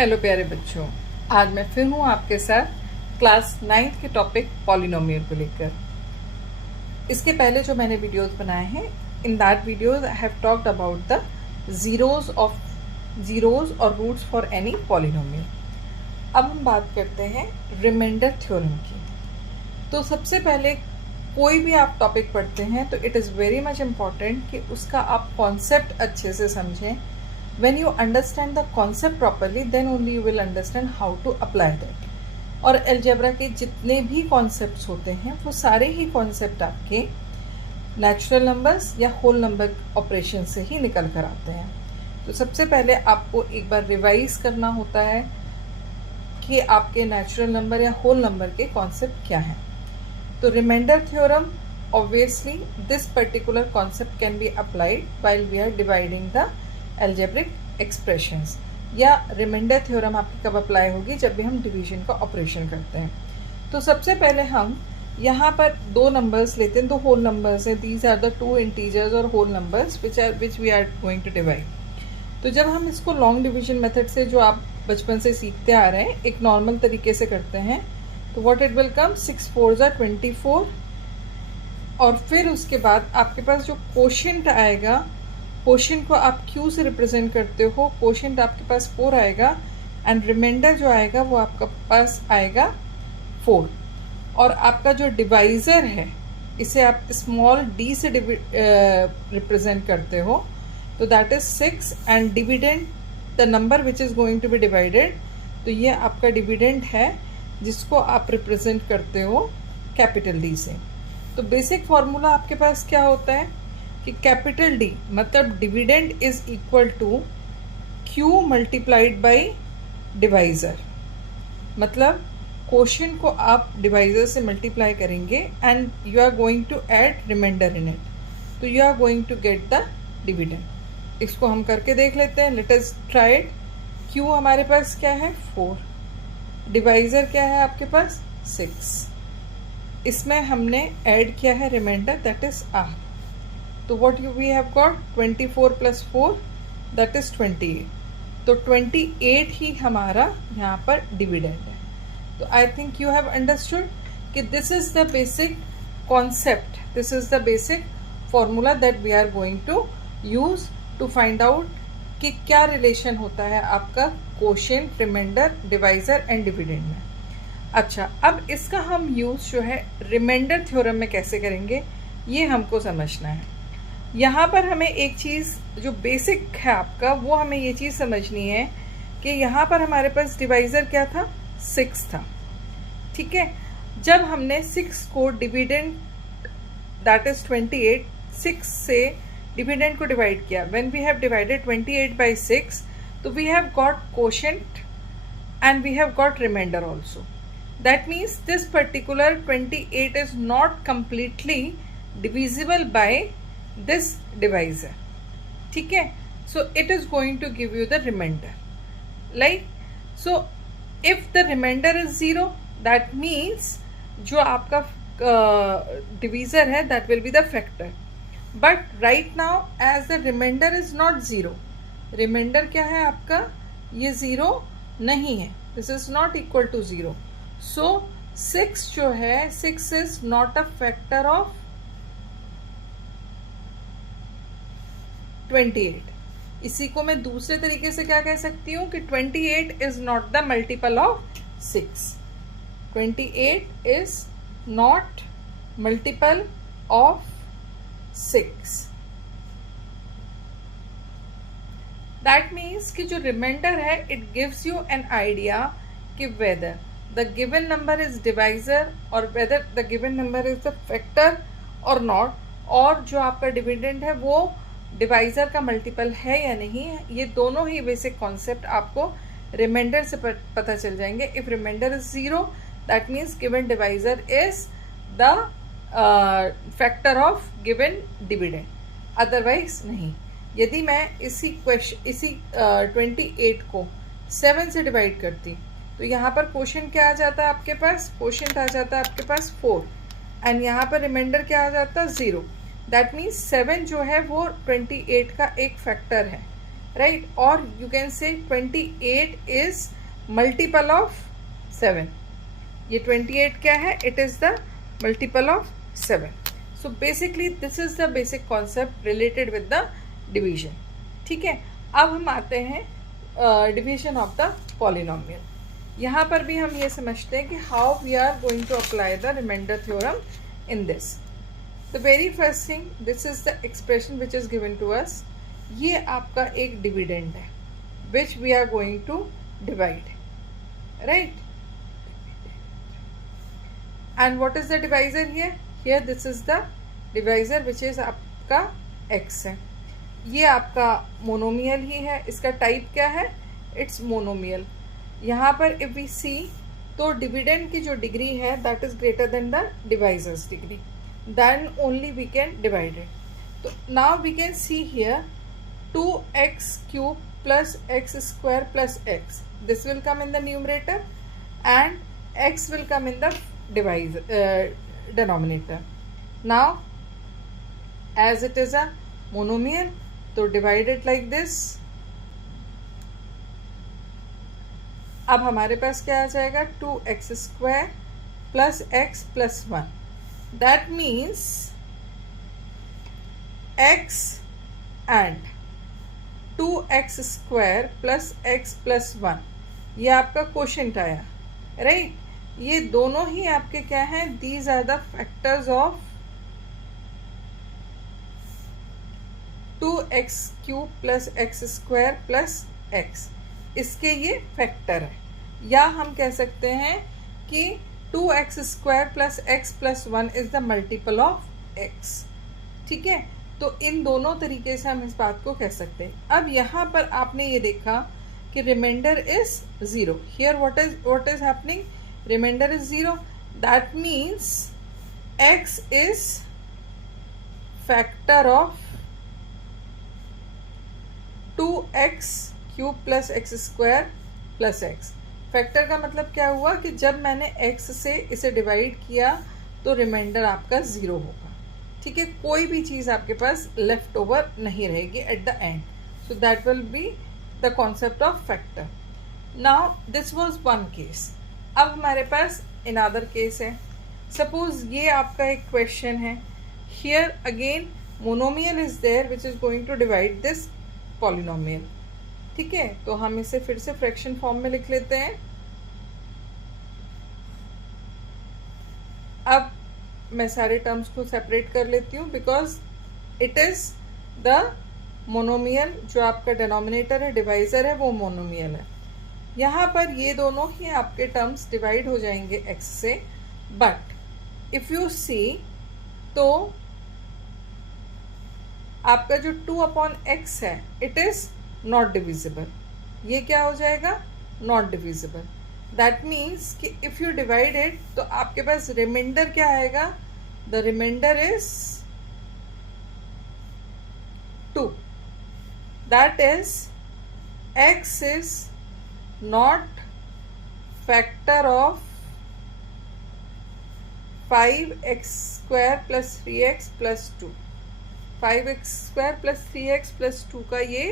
Hello प्यारे बच्चों, आज मैं फिर हूँ आपके साथ क्लास 9th के टॉपिक पॉलिनोमियल को लेकर। इसके पहले जो मैंने वीडियोस बनाए हैं, in that videos I have talked about the zeros और रूट्स फॉर एनी पॉलिनोमियल। अब हम बात करते हैं रिमाइंडर थ्योरम की। तो सबसे पहले कोई भी आप टॉपिक पढ़ते हैं तो it is very much important कि उसका आप कॉन्सेप्ट अच्छे से समझें। When you understand the concept properly, then only you will understand how to apply that. और अलजेब्रा के जितने भी कॉन्सेप्ट्स होते हैं वो सारे ही कॉन्सेप्ट आपके नेचुरल नंबर्स या होल नंबर ऑपरेशन से ही निकल कर आते हैं। तो सबसे पहले आपको एक बार रिवाइज करना होता है कि आपके नेचुरल नंबर या होल नंबर के कॉन्सेप्ट क्या हैं। तो remainder theorem, obviously this particular concept can be applied while we are dividing the algebraic expressions, या रिमाइंडर थ्योरम आपकी कब अप्लाई होगी, जब भी हम डिवीजन का ऑपरेशन करते हैं। तो सबसे पहले हम यहाँ पर दो नंबर्स लेते हैं, दो होल नंबर्स हैं। These are the two integers और whole numbers which we are going to divide. तो जब हम इसको लॉन्ग डिवीजन मेथड से, जो आप बचपन से सीखते आ रहे हैं, एक नॉर्मल तरीके से करते हैं, तो व्हाट इट विल कम 6 4 24। और फिर उसके बाद आपके पास जो कोशेंट आएगा, कोशेंट को आप Q से रिप्रेजेंट करते हो, कोशेंट आपके पास 4 आएगा एंड रिमाइंडर जो आएगा वो आपका पास आएगा 4। और आपका जो डिवाइज़र है इसे आप स्मॉल d से रिप्रेजेंट करते हो, तो that is 6 and dividend the number which is going to be divided, तो ये आपका डिविडेंड है जिसको आप रिप्रेजेंट करते हो कैपिटल D से। तो बेसिक फॉर्मूला आपके पास क्या होता है कि कैपिटल D मतलब dividend is equal to Q multiplied by divisor. मतलब क्वोशिएंट को आप डिवाइज़र से मल्टीप्लाई करेंगे and you are going to add remainder in it, तो you are going to get the dividend. इसको हम करके देख लेते हैं, let us try it. Q हमारे पास क्या है 4, डिवाइज़र क्या है आपके पास 6, इसमें हमने ऐड किया है रिमाइंडर दैट इज R। तो what we have got 24 plus 4 that is 28। तो 28 ही हमारा यहाँ पर डिविडेंड है। तो I think you have understood कि this is the basic concept, this is the basic formula that we are going to use to find out कि क्या relation होता है आपका quotient, remainder, divisor and dividend में। अच्छा, अब इसका हम यूज जो है रिमाइंडर थ्योरम में कैसे करेंगे ये हमको समझना है। यहाँ पर हमें एक चीज़ जो बेसिक है आपका, वो हमें ये चीज़ समझनी है कि यहाँ पर हमारे पास डिवाइज़र क्या था 6 था, ठीक है। जब हमने 6 को डिविडेंड दैट इज 28, 6 से डिविडेंड को डिवाइड किया, when we have divided 28 by 6, तो we have got quotient and we have got remainder also. That means this particular 28 is not completely divisible by this divisor, ठीक है। so it is going to give you the remainder, like so if the remainder is 0 that means जो आपका divisor है that will be the factor, but right now as the remainder is not 0, remainder क्या है आपका, ये 0 नहीं है, this is not equal to 0, so 6 जो है 6 is not a factor of 28। इसी को मैं दूसरे तरीके से क्या कह सकती हूँ कि 28 is not the multiple of 6, 28 is not multiple of 6। That means कि जो रिमाइंडर है it gives you an idea कि whether the given number is divisor और whether the given number is the factor और नॉट, और जो आपका dividend है वो डिवाइज़र का मल्टीपल है या नहीं है। ये दोनों ही बेसिक कॉन्सेप्ट आपको रिमाइंडर से पता चल जाएंगे। If remainder is 0 that means given divisor is the factor of given dividend, otherwise नहीं। यदि मैं इसी 28 को 7 से डिवाइड करती तो यहाँ पर कोशेंट क्या आ जाता है आपके पास, कोशेंट आ जाता है आपके पास 4 एंड यहाँ पर रिमाइंडर क्या आ जाता है 0। दैट मीन्स 7 जो है वो 28 का एक फैक्टर है, right? Or you can say 28 is multiple of 7. ये 28 क्या है? It is the multiple of 7. So basically this is the basic concept related with the division. ठीक है, अब हम आते हैं डिवीजन ऑफ द पॉलिनोमियल. यहाँ पर भी हम ये समझते हैं कि how we are going to apply the remainder theorem in this. The very first thing, this is the expression which is given to us. ये आपका एक डिविडेंड है which we are going to divide, right? And what is the divisor here? Here this is the divisor which is आपका x है. ये आपका monomial ही है. इसका टाइप क्या है? It's monomial. यहाँ पर इफ वी सी तो डिविडेंड की जो डिग्री है that is greater than the divisor's degree, then only we can divide it. तो now we can see here 2x³ plus x² plus x. This will come in the numerator and x will come in the denominator. Now as it is a monomial, तो divide it like this. अब हमारे पास क्या आ जाएगा? 2x² plus x plus 1. That means x and 2x² plus x plus 1 ये आपका quotient आया, right? ये दोनों ही आपके क्या हैं? These are the factors of 2x³ plus x² plus x. इसके ये फैक्टर है. या हम कह सकते हैं कि 2x² plus x plus 1 is the multiple of x. ठीक है, तो इन दोनों तरीके से हम इस बात को कह सकते हैं. अब यहाँ पर आपने ये देखा कि remainder is 0. Here what is happening? Remainder is 0. That means x is factor of 2x³ plus x² plus x. Factor का मतलब क्या हुआ कि जब मैंने x से इसे डिवाइड किया तो रिमाइंडर आपका 0 होगा. ठीक है, कोई भी चीज़ आपके पास लेफ्ट ओवर नहीं रहेगी at the end. So that will be the concept of factor. Now this was one case. अब हमारे पास अनदर केस है. सपोज ये आपका एक क्वेश्चन है. Here again monomial is there which is going to divide this polynomial. ठीक है, तो हम इसे फिर से फ्रैक्शन फॉर्म में लिख लेते हैं. अब मैं सारे टर्म्स को सेपरेट कर लेती हूँ because it is the monomial. जो आपका डिनोमिनेटर है, डिवाइजर है, वो मोनोमियल है. यहाँ पर ये दोनों ही आपके टर्म्स डिवाइड हो जाएंगे x से. बट इफ यू सी तो आपका जो 2/x है इट इज नॉट डिविजिबल. ये क्या हो जाएगा? Not divisible. दैट मीन्स कि इफ यू डिवाइड इट तो आपके पास रिमाइंडर क्या आएगा? The remainder is 2. That is x is not factor of 5x² plus 3x plus 2. 5x² plus 3x plus 2 का ये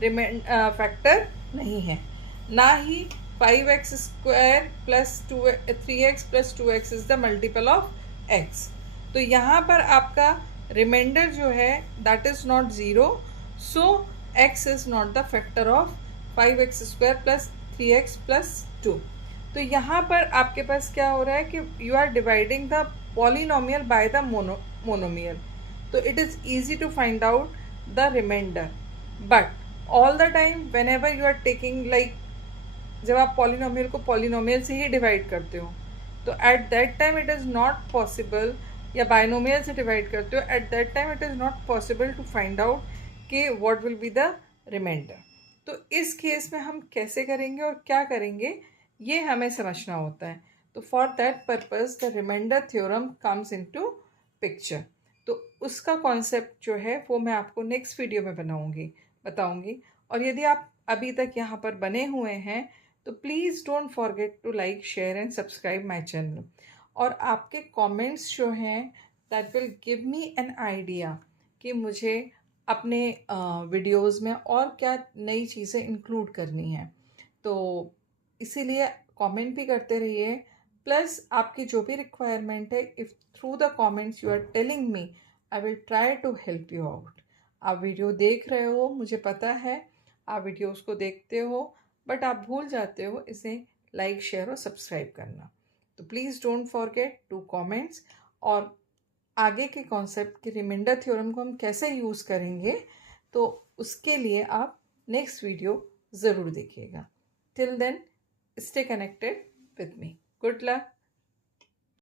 फैक्टर नहीं है. ना ही 5x² plus 3x plus 2x is the multiple of x. तो यहाँ पर आपका रिमाइंडर जो है that is not 0. So x is not the factor of 5x² plus 3x plus 2. तो यहाँ पर आपके पास क्या हो रहा है कि you are dividing the polynomial by the monomial. तो it is easy to find out the remainder. But all the time whenever you are taking like जब आप पॉलिनोमियल को पॉलिनोमियल से ही डिवाइड करते हो तो at that time it is not possible, या binomial से डिवाइड करते हो at that time it is not possible to find out कि what will be the remainder. तो इस केस में हम कैसे करेंगे और क्या करेंगे ये हमें समझना होता है. तो for that purpose the remainder theorem comes into picture. तो उसका कॉन्सेप्ट जो है वो मैं आपको नेक्स्ट वीडियो में बताऊंगी. और यदि आप अभी तक यहाँ पर बने हुए हैं तो please don't forget to like, share and subscribe my channel. और आपके कमेंट्स जो हैं that will give me an idea कि मुझे अपने वीडियोस में और क्या नई चीज़ें इंक्लूड करनी हैं। तो इसीलिए कमेंट भी करते रहिए, प्लस आपकी जो भी रिक्वायरमेंट है, if through the comments you are telling me, I will try to help you out. आप वीडियो देख रहे हो, मुझे पता है आप वीडियोस को देखते हो, बट आप भूल जाते हो इसे लाइक, शेयर और सब्सक्राइब करना। तो please don't forget to comments. और आगे के कॉन्सेप्ट के रिमाइंडर थ्योरम को हम कैसे यूज़ करेंगे, तो उसके लिए आप नेक्स्ट वीडियो ज़रूर देखिएगा। Till then, stay connected with me. Good luck.